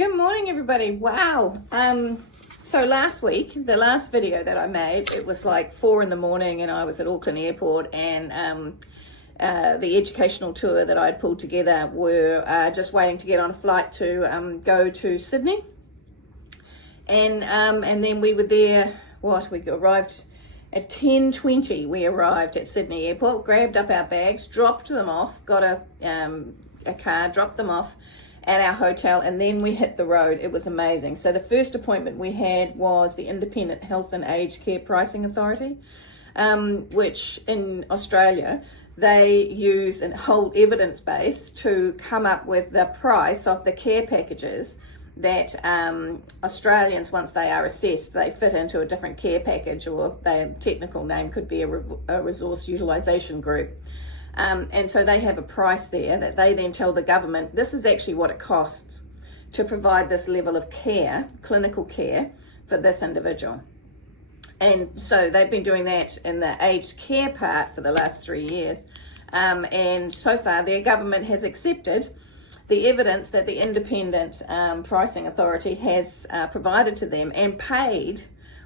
Good morning, everybody. Wow. So last week, the last video that I made, it was like 4 a.m. and I was at Auckland Airport, and the educational tour that I'd pulled together were just waiting to get on a flight to go to Sydney. And then we were there, we arrived at 10:20. We arrived at Sydney Airport, grabbed up our bags, dropped them off, got a car, dropped them off at our hotel, and then we hit the road. It was amazing. So the first appointment we had was the Independent Health and Aged Care Pricing Authority, which in Australia, they use and hold evidence base to come up with the price of the care packages that Australians, once they are assessed, they fit into a different care package, or their technical name could be a resource utilisation group. And so they have a price there that they then tell the government, this is actually what it costs to provide this level of care, clinical care, for this individual. And so they've been doing that in the aged care part for the last 3 years. And so far their government has accepted the evidence that the Independent Pricing Authority has provided to them, and paid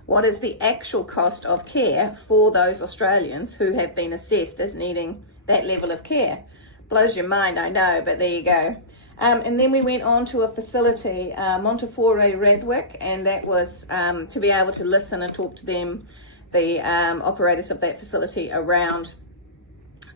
what is the actual cost of care for those Australians who have been assessed as needing that level of care. Blows your mind, I know, but there you go. And then we went on to a facility, Montefiore Radwick, and that was to be able to listen and talk to them, the operators of that facility, around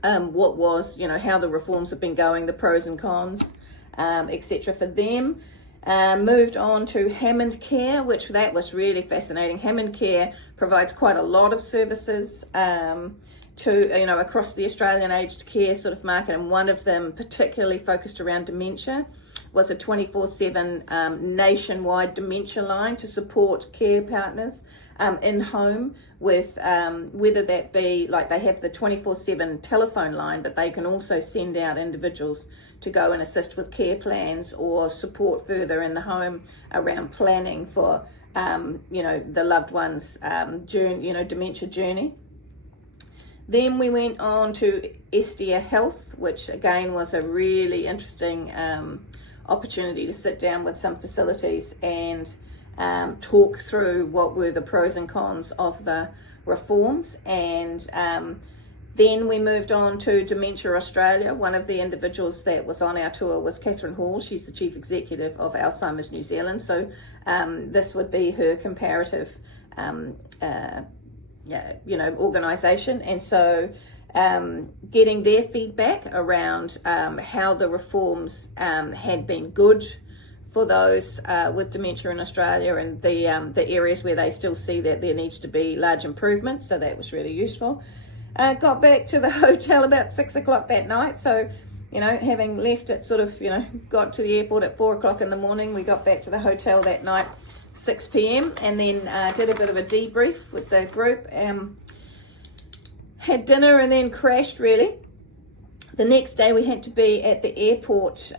what was, how the reforms have been going, the pros and cons, etc. for them. Moved on to Hammond Care, which that was really fascinating. Hammond Care provides quite a lot of services to, across the Australian aged care sort of market, and one of them particularly focused around dementia was a 24/7 nationwide dementia line to support care partners in home with whether that be, like, they have the 24/7 telephone line, but they can also send out individuals to go and assist with care plans or support further in the home around planning for the loved one's journey, dementia journey. Then we went on to Estia Health, which again was a really interesting opportunity to sit down with some facilities and talk through what were the pros and cons of the reforms. And then we moved on to Dementia Australia. One of the individuals that was on our tour was Catherine Hall. She's the Chief Executive of Alzheimer's New Zealand. So this would be her comparative organisation. And so getting their feedback around how the reforms had been good for those with dementia in Australia, and the areas where they still see that there needs to be large improvements. So that was really useful. Got back to the hotel about 6 o'clock that night. So, having left at got to the airport at 4 o'clock in the morning, we got back to the hotel that night 6 p.m. and then did a bit of a debrief with the group, had dinner, and then crashed really. The next day we had to be at the airport.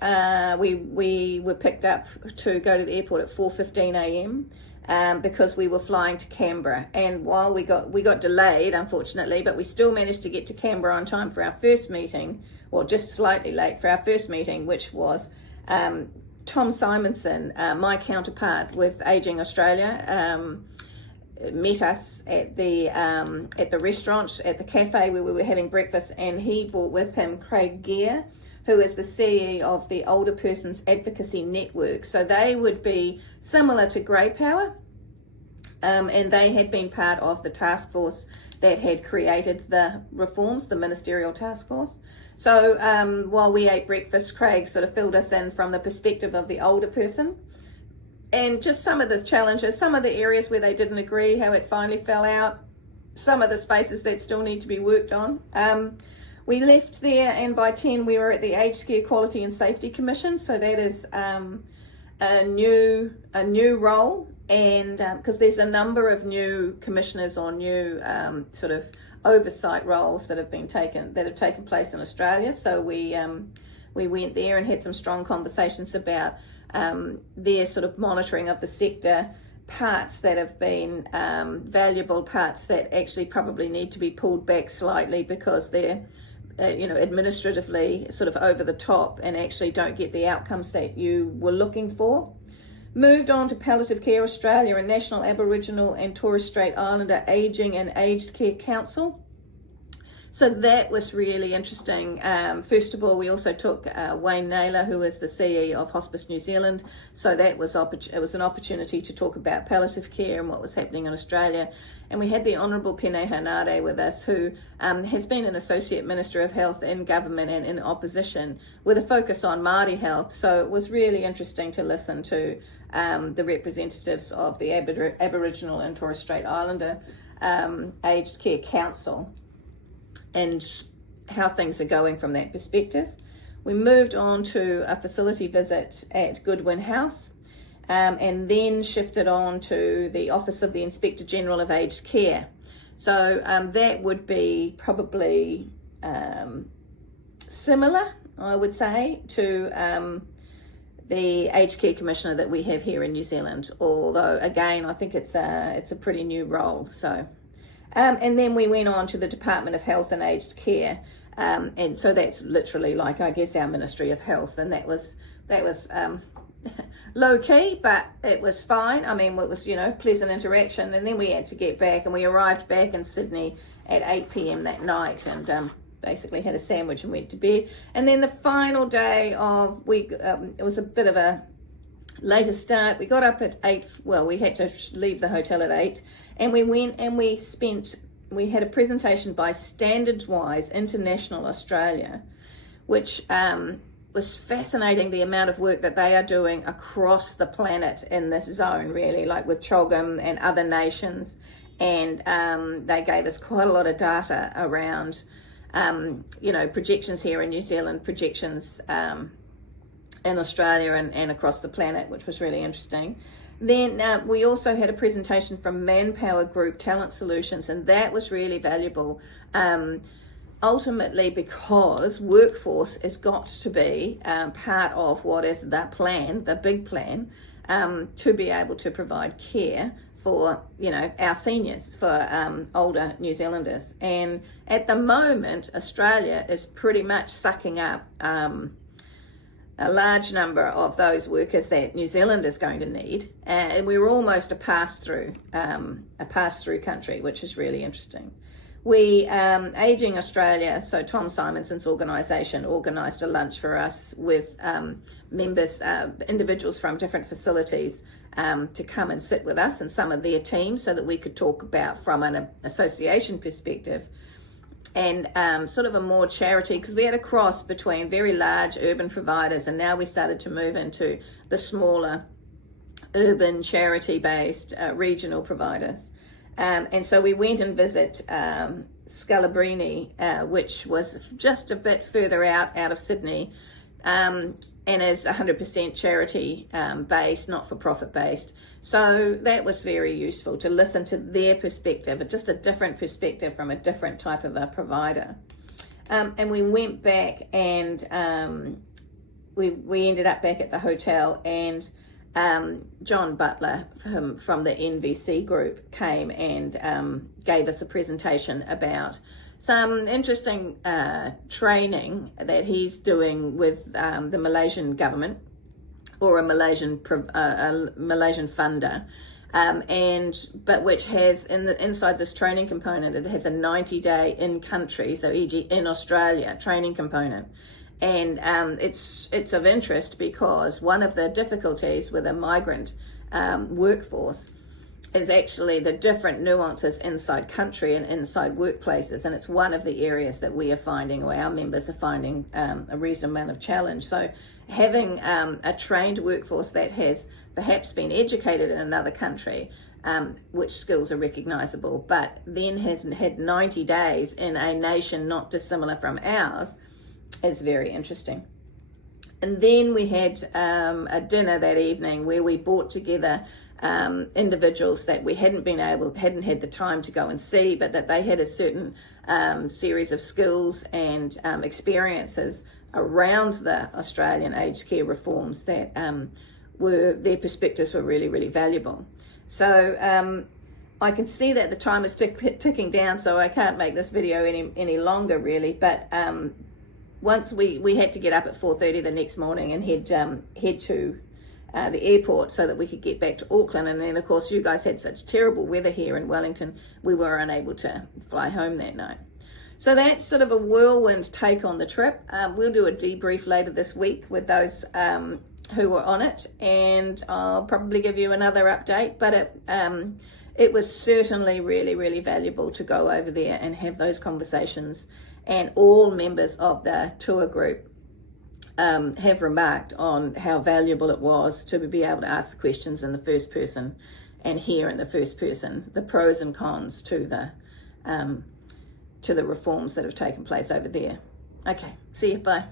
We were picked up to go to the airport at 4:15 a.m. Because we were flying to Canberra, and while we got delayed, unfortunately, but we still managed to get to Canberra on time for our first meeting, or just slightly late for our first meeting, which was Tom Simonson, my counterpart with Ageing Australia, met us at the restaurant, at the cafe where we were having breakfast, and he brought with him Craig Gear, who is the CEO of the Older Persons Advocacy Network. So they would be similar to Grey Power, and they had been part of the task force that had created the reforms, the ministerial task force. So while we ate breakfast, Craig sort of filled us in from the perspective of the older person, and just some of the challenges, some of the areas where they didn't agree, how it finally fell out, some of the spaces that still need to be worked on. We left there, and by 10 we were at the Aged Care Quality and Safety Commission. So that is a new role, and because there's a number of new commissioners or new sort of oversight roles that have taken place in Australia. So we went there and had some strong conversations about their sort of monitoring of the sector, parts that have been valuable, parts that actually probably need to be pulled back slightly because they're administratively sort of over the top and actually don't get the outcomes that you were looking for. Moved on to Palliative Care Australia and National Aboriginal and Torres Strait Islander Ageing and Aged Care Council. So that was really interesting. First of all, we also took Wayne Naylor, who is the CE of Hospice New Zealand. So that was it was an opportunity to talk about palliative care and what was happening in Australia. And we had the Honourable Pene Hanare with us, who has been an Associate Minister of Health in government and in opposition, with a focus on Māori health. So it was really interesting to listen to the representatives of the Aboriginal and Torres Strait Islander Aged Care Council and how things are going from that perspective. We moved on to a facility visit at Goodwin House, and then shifted on to the Office of the Inspector General of Aged Care. So that would be probably similar, I would say, to the Aged Care Commissioner that we have here in New Zealand, although again I think it's a pretty new role. So and then we went on to the Department of Health and Aged Care, and so that's literally like, I guess, our Ministry of Health, and that was low key, but it was fine. I mean, it was, pleasant interaction. And then we had to get back, and we arrived back in Sydney at 8 p.m. that night, and basically had a sandwich and went to bed. And then the final day of it was a bit of a later start. We got up at 8. Well, we had to leave the hotel at 8, and we went and we had a presentation by Standards Wise International Australia, which was fascinating, the amount of work that they are doing across the planet in this zone, really, like with CHOGM and other nations. And they gave us quite a lot of data around, projections here in New Zealand, projections in Australia and across the planet, which was really interesting. Then we also had a presentation from Manpower Group Talent Solutions, and that was really valuable. Ultimately, because workforce has got to be part of what is the plan, the big plan, to be able to provide care for, our seniors, for older New Zealanders. And at the moment, Australia is pretty much sucking up a large number of those workers that New Zealand is going to need, and we were almost a pass-through country, which is really interesting. We, Aging Australia, so Tom Simonson's organisation, organised a lunch for us with members, individuals from different facilities to come and sit with us and some of their teams, so that we could talk about from an association perspective and sort of a more charity, because we had a cross between very large urban providers, and now we started to move into the smaller urban charity-based regional providers. And so we went and visited Scalabrini, which was just a bit further out of Sydney, and is 100% charity based, not-for-profit based. So that was very useful to listen to their perspective, just a different perspective from a different type of a provider. And we went back, and we ended up back at the hotel, and John Butler from the NVC group came and gave us a presentation about some interesting training that he's doing with the Malaysian government, or a Malaysian funder, but which has inside this training component, it has a 90-day in country, so e.g. in Australia, training component. And it's of interest because one of the difficulties with a migrant workforce is actually the different nuances inside country and inside workplaces, and it's one of the areas that we are finding, or our members are finding, a reasonable amount of challenge. So having a trained workforce that has perhaps been educated in another country, which skills are recognisable, but then hasn't had 90 days in a nation not dissimilar from ours, is very interesting. And then we had a dinner that evening where we brought together individuals that we hadn't had the time to go and see, but that they had a certain series of skills and experiences around the Australian aged care reforms that their perspectives were really, really valuable. So I can see that the time is ticking down, so I can't make this video any longer really, but once we had to get up at 4:30 the next morning and head to the airport so that we could get back to Auckland. And then, of course, you guys had such terrible weather here in Wellington, we were unable to fly home that night. So that's sort of a whirlwind take on the trip. We'll do a debrief later this week with those who were on it, and I'll probably give you another update. But it was certainly really, really valuable to go over there and have those conversations. And all members of the tour group have remarked on how valuable it was to be able to ask the questions in the first person and hear in the first person the pros and cons to the reforms that have taken place over there. Okay, see you, bye.